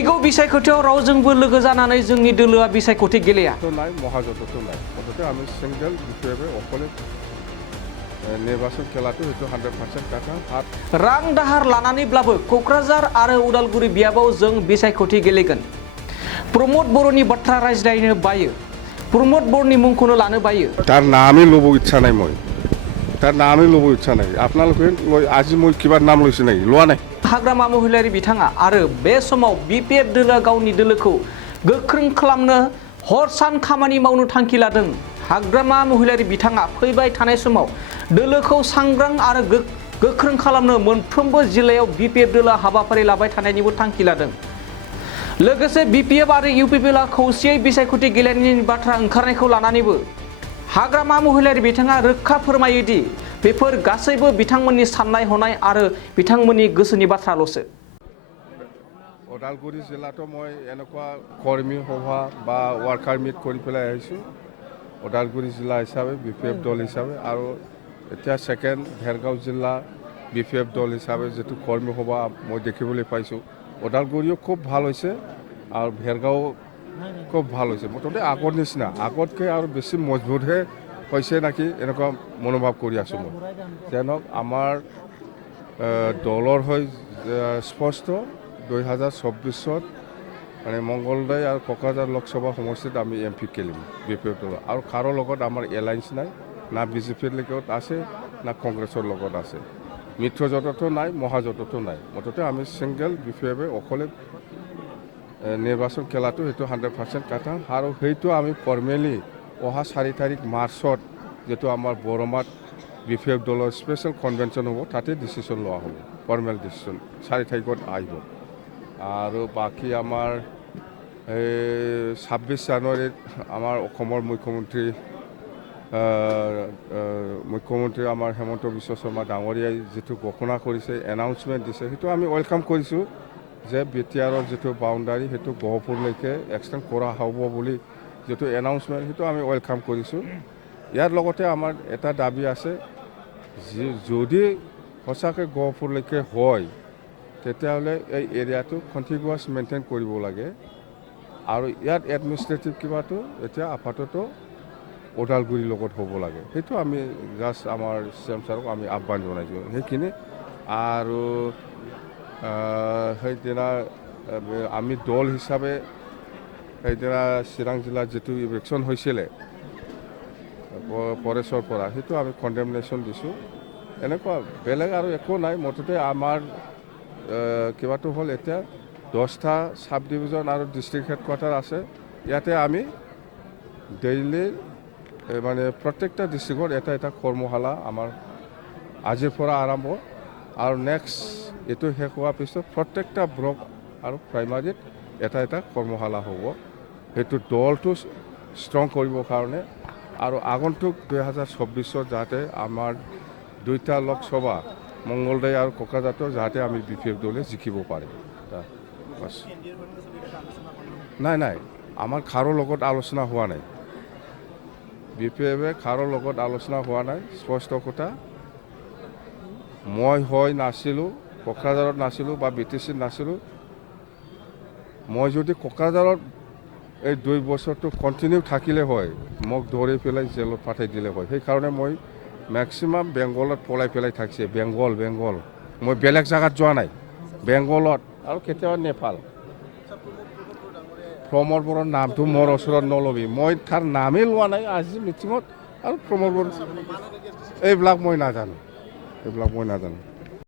फैगौ बिसायख'थियाव रावजोंबो लोगो जानानै जोंनि दोलोआ बिसायख'थि गेलेया মহাজোঁটতো নাই মুঠতে আমি সিঙ্গেল বিষয়ে অকলে নির্বাচন খেলাটো হয়তো 100% কাটা হাত रां दाहार लानानैब्लाबो क'क्राझार आरो उदालगुरि बियाबाव जों बिसायख'थि गेलेगोन प्रमद बर'नि बाथ्रा रायज्लायनो बायो प्रमद बर'नि मुंखौनो लानो बायो তার নামই ল'ব ইচ্ছা নাই মই তার নামই ল'ব ইচ্ছা নাই আপোনালোকে আজি মই কিবা নাম লৈছে নাই লোৱা নাই हाग्रामा महिलारि बिथाङा आरो बे समाव बिपिएफ दोलोआ गावनि दोलोखौ गोख्रों खालामनो हर सान खामानि मावनो थांखि लादों हाग्रामा महिलारि बिथाङा फैबाय थानाय समाव दोलोखौ सांग्रां आरो गोख्रों खालामनो मोनफ्रोमबो जिल्लायाव बिपिएफ दोलोआ हाबाफारि लाबाय थानायनिबो थांखि लादों लोगोसे बिपिएफ आरो इउपिपिएलआ खौसेयै बिसायख'थि गेलेनायनि बाथ्रा ओंखारनायखौ लानानैबो हाग्रामा महिलारि बिथाङा रोखा फोरमायो दि बेफोर गासैबो बिथांमोननि साननाय हनाय आरो बिथांमोननि गोसोनि बाथ्राल'सो उदालगुरि जिल्लातो মই এনেকুৱা কৰ্মী সভা বা ওয়াৰ্কাৰ মিট কৰি পেলাই আহিছো उदालगुरि जिल्ला हिसाबै बिपिएफ दल हिसाबै আৰু এতিয়া সেকেন্ড ভেৰগাঁও জিলা বিপিএফ দল হিসাবে যেটো কৰ্মী সভা মই দেখিবলৈ পাইছো উদালগুৰিও খুব ভাল হৈছে আৰু ভেৰগাঁও খুব ভাল হৈছে মুঠতে আগৰ নিচিনা আগতকৈ আৰু বেছি মজবুতহে হৈছে নাকি এনেকুৱা মনোভাৱ কৰি আছো মই যেনক আমাৰ দলৰ হৈ স্পষ্ট 2024 মানে মংগলদৈ আৰু কোকৰাঝাৰ লোকসভা সমষ্টিত আমি এমপি খেলিম বিপিএফ দল আৰু কাৰো লগত আমাৰ এলায়েন্স নাই না বিজেপিৰ লগত আছে না কংগ্ৰেছৰ লগত আছে মিত্ৰজোঁটতো নাই মহাজোঁটতো নাই মুঠতে আমি সিঙ্গেল বিপিএফে অকলে নিৰ্বাচন খেলাটো হয়তো 100% কাটা আৰু সেইটো আমি ফৰ্মেলি অহা 4 তাৰিখ মাৰ্চত যেটো আমাৰ বৰমাত বিপিএফ দলৰ স্পেশাল কনভেনশন হ'ব তাতে ডিসিশন লোৱা হ'ব ফৰ্মেল ডিসিশন 4 তাৰিখত আহিব আৰু বাকি আমাৰ 26 জানুৱাৰীত আমাৰ অসমৰ মুখ্যমন্ত্ৰী আমাৰ হেমন্ত বিশ্ব শৰ্মা ডাঙৰীয়াই যেটো ঘোষণা কৰিছে এনাউন্সমেন্ট দিছে সেইটো আমি ওয়েলকাম কৰিছো যে বিটিআৰৰ যেটো বাউন্ডাৰী সেইটো গহপুৰলৈকে এক্সটেন্ড কৰা হ'ব বুলি যেটো এনাউন্সমেন্ট সেইটো আমি ওয়েলকাম কৰিছো ইয়াৰ লগতে আমাৰ এটা দাবী আছে যদি সঁচাকৈ গহপুৰলৈকে হয় তেতিয়াহ'লে এই এৰিয়াটো কন্টিগুয়াছ মেইনটেইন কৰিব লাগে আৰু ইয়াত এডমিনিষ্ট্ৰেটিভ কিবাটো এতিয়া আপাতত উদালগুৰিৰ লগত হ'ব লাগে সেইটো আমি জাস্ট আমাৰ চিএম ছাৰক আমি আহ্বান জনাইছো সেইখিনি আৰু সেইদিনা আমি দল হিচাপে সেইদিনা চিৰাং জিলাত যেটো ইলেকশ্যন হৈছিলে পৰেশৰ পৰা সেইটো আমি কণ্ডেমনেশ্যন দিছো এনেকুৱা বেলেগ আৰু একো নাই মুঠতে আমাৰ কিবাটো হ'ল এতিয়া 10টা সাব ডিভিজন আৰু ডিস্ট্ৰিক্ট হেডকোয়াৰ্টাৰ আছে ইয়াতে আমি ডেইলি মানে প্ৰত্যেকটা ডিস্ট্ৰিক্টৰ এটা কৰ্মশালা আমাৰ আজিৰ পৰা আৰম্ভ আৰু নেক্সট এটো শেষ হোৱাৰ পিছত প্ৰত্যেকটা ব্লক আৰু প্ৰাইমাৰীত এটা কৰ্মশালা হ'ব সেইটো দলটো ষ্ট্ৰং কৰিবৰ কাৰণে আৰু আগন্তুক 2024 যাতে আমাৰ দুইটা লোকসভা মংগলদৈ আৰু কোকৰাঝাৰটো যাতে আমি বিপিএফ দলে জিকিব পাৰে নাই আমাৰ কাৰো লগত আলোচনা হোৱা নাই বিপিএফে কাৰো লগত আলোচনা হোৱা নাই স্পষ্ট কথা মই হয় নাছিলো কোকৰাঝাৰত নাছিলো বা বিটিচিত নাছিলো মই যদি কোকৰাঝাৰত এই 2 বছৰটো কন্টিনিউ থাকিলে হয় মোক ধৰি পেলাই জেলত পাঠাই দিলে হয় সেই কাৰণে মই ম্যাক্সিমাম বেংগলত পলাই পেলাই থাকছে বেংগল মই বেলেগ জায়গাত যোৱা নাই বেংগলত আৰু কেতিয়াবা নেপাল প্ৰমদ বৰৰ নামটো মোৰ ওচৰত নলবি মই তাৰ নামেই লোৱা নাই আজি মিটিঙত আৰু প্ৰমদ বৰ এইবিলাক মই নাজানো